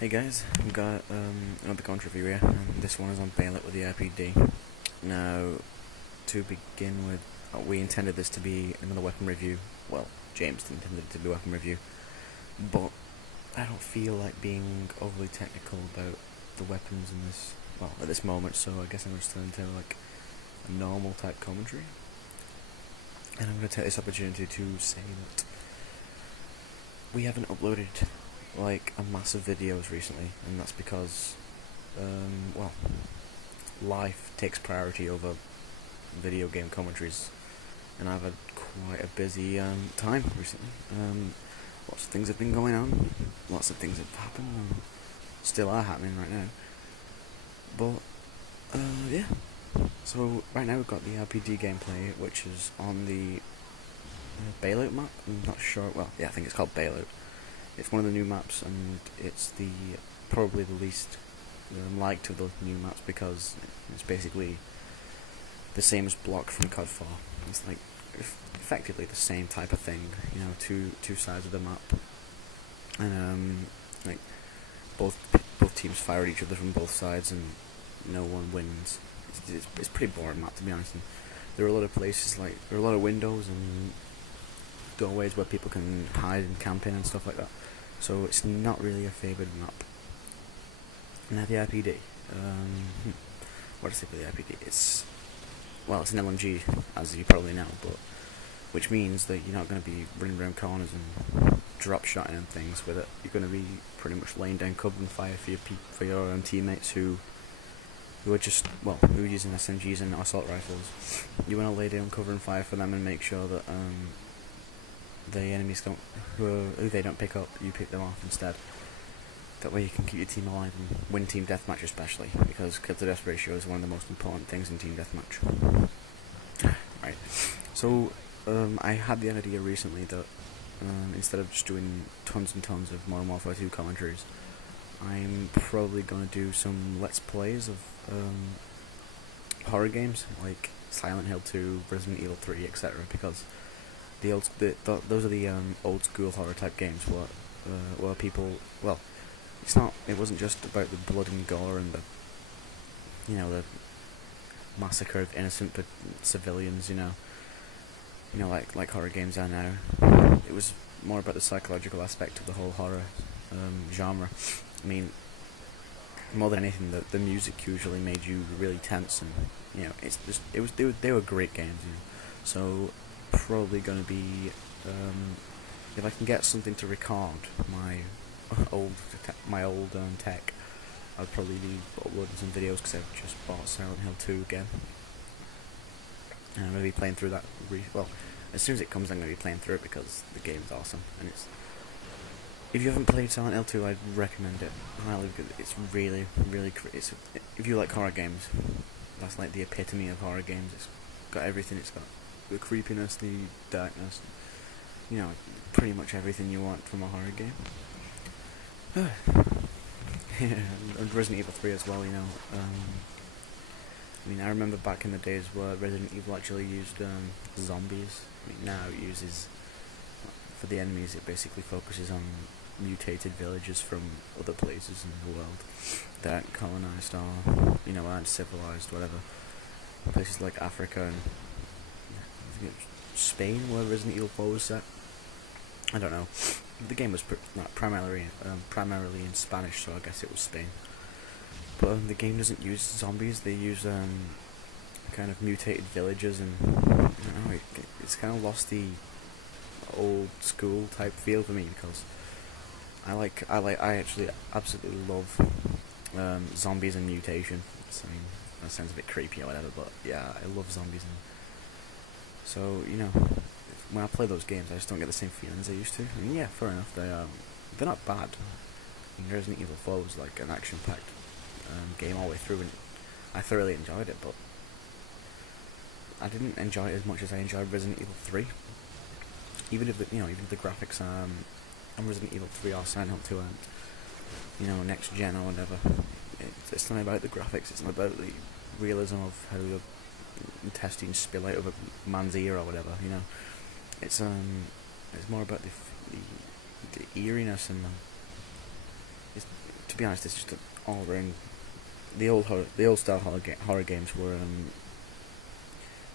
Hey guys, I've got another commentary review here, and this one is on Bailout with the RPD. Now, to begin with, we intended this to be another weapon review. Well, James intended it to be a weapon review, but I don't feel like being overly technical about the weapons in this, well, at this moment, so I guess I'm going to turn into like a normal type commentary. And I'm going to take this opportunity to say that we haven't uploaded like a massive videos recently, and that's because well, life takes priority over video game commentaries, and I've had quite a busy time recently. Lots of things have been going on, lots of things have happened, and still are happening right now. But yeah, so right now we've got the RPD gameplay, which is on the Bailout map. I'm not sure. Well, yeah, I think it's called Bailout. It's one of the new maps, and it's probably the least liked of those new maps because it's basically the same as Block from COD 4. It's like effectively the same type of thing, you know, two sides of the map, and like both teams fire at each other from both sides, and no one wins. It's pretty boring map, to be honest. And there are a lot of places, like there are a lot of windows and doorways where people can hide and camp in and stuff like that. So it's not really a favoured map. Now the RPD, what to say for the RPD? It's an LMG, as you probably know, but which means that you're not going to be running around corners and drop shotting and things with it. You're going to be pretty much laying down cover and fire for your teammates who are just who are using SMGs and assault rifles. You want to lay down cover and fire for them and make sure that the enemies who they don't pick up, you pick them off instead. That way you can keep your team alive and win team deathmatch, especially because kill to death ratio is one of the most important things in team deathmatch. Right. So I had the idea recently that instead of just doing tons and tons of Modern Warfare 2 commentaries, I'm probably going to do some Let's Plays of horror games like Silent Hill 2, Resident Evil 3, etc. Because those are the old school horror type games where people, it wasn't just about the blood and gore and the massacre of innocent civilians, like horror games are now. It was more about the psychological aspect of the whole horror genre. I mean, more than anything, the music usually made you really tense, and they were great games. So probably going to be if I can get something to record my old tech, I'd probably be uploading some videos because I've just bought Silent Hill 2 again, and I'm going to be playing through that. As soon as it comes, I'm going to be playing through it because the game's awesome, and if you haven't played Silent Hill 2, I'd recommend it highly because it's really, really if you like horror games, that's like the epitome of horror games. It's got everything. It's got the creepiness, the darkness, pretty much everything you want from a horror game. And Resident Evil 3 as well, I remember back in the days where Resident Evil actually used zombies. Now it uses, for the enemies, it basically focuses on mutated villages from other places in the world that aren't colonized or, aren't civilized, whatever. Places like Africa and Spain, where Resident Evil 4 was set. I don't know. The game was primarily in Spanish, so I guess it was Spain. But the game doesn't use zombies. They use kind of mutated villages, and it's kind of lost the old school type feel for me because I actually absolutely love zombies and mutation. That sounds a bit creepy or whatever, but yeah, I love zombies. And so, when I play those games, I just don't get the same feelings I used to. And yeah, fair enough, they're not bad. Resident Evil 4 was like an action-packed game all the way through, and I thoroughly enjoyed it, but I didn't enjoy it as much as I enjoyed Resident Evil 3. Even if the graphics on Resident Evil 3 or Silent Hill 2 aren't, next gen or whatever, it's not about the graphics, it's not about the realism of how the intestines spill out of a man's ear or whatever, It's more about the eeriness and to be honest, it's just all around the old style horror games were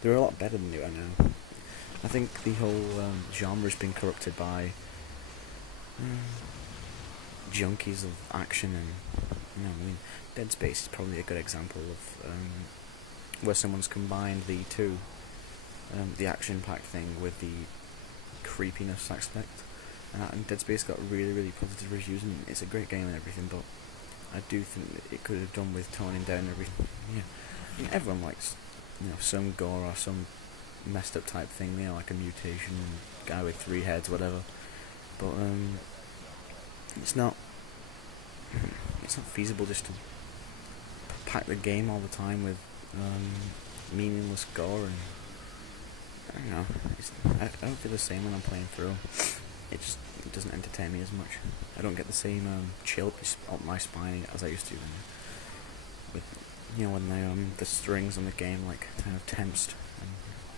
they were a lot better than they are now. I think the whole genre's been corrupted by junkies of action, and I mean, Dead Space is probably a good example of where someone's combined the two, the action-packed thing with the creepiness aspect. And Dead Space got really positive reviews, and it's a great game and everything, but I do think that it could have done with toning down everything. I mean, everyone likes, some gore or some messed up type thing, like a mutation, guy with 3 heads, whatever. But it's not feasible just to pack the game all the time with meaningless gore, and I don't know. I don't feel the same when I'm playing through. It doesn't entertain me as much. I don't get the same chill up my spine as I used to with when the strings on the game like kind of tensed,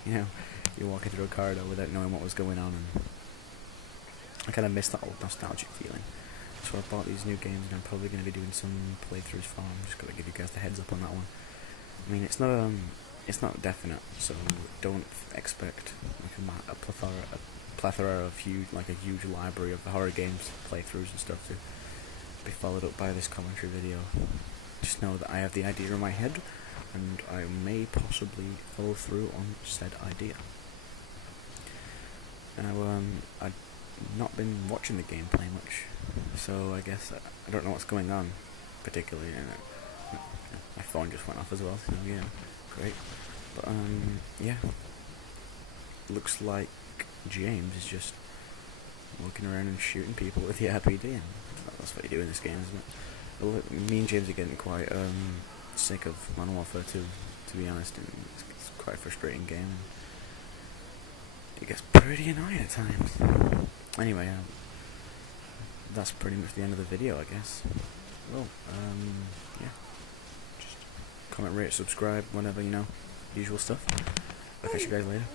and you're walking through a corridor without knowing what was going on, and I kind of miss that old nostalgic feeling. So I bought these new games, and I'm probably going to be doing some playthroughs for them. I'm just going to give you guys the heads up on that one. I mean, it's not definite, so don't expect like a plethora of a huge library of the horror games, playthroughs and stuff to be followed up by this commentary video. Just know that I have the idea in my head, and I may possibly follow through on said idea. Now, I've not been watching the gameplay much, so I guess I don't know what's going on particularly, and my phone just went off as well, so yeah, great. But yeah, looks like James is just walking around and shooting people with the RPD, and that's what you do in this game, isn't it? Well, me and James are getting quite sick of Modern Warfare 2, to be honest, and it's quite a frustrating game. It gets pretty annoying at times. Anyway, that's pretty much the end of the video, I guess. Well, yeah, just comment, rate, subscribe, whatever, usual stuff. I'll catch you guys later.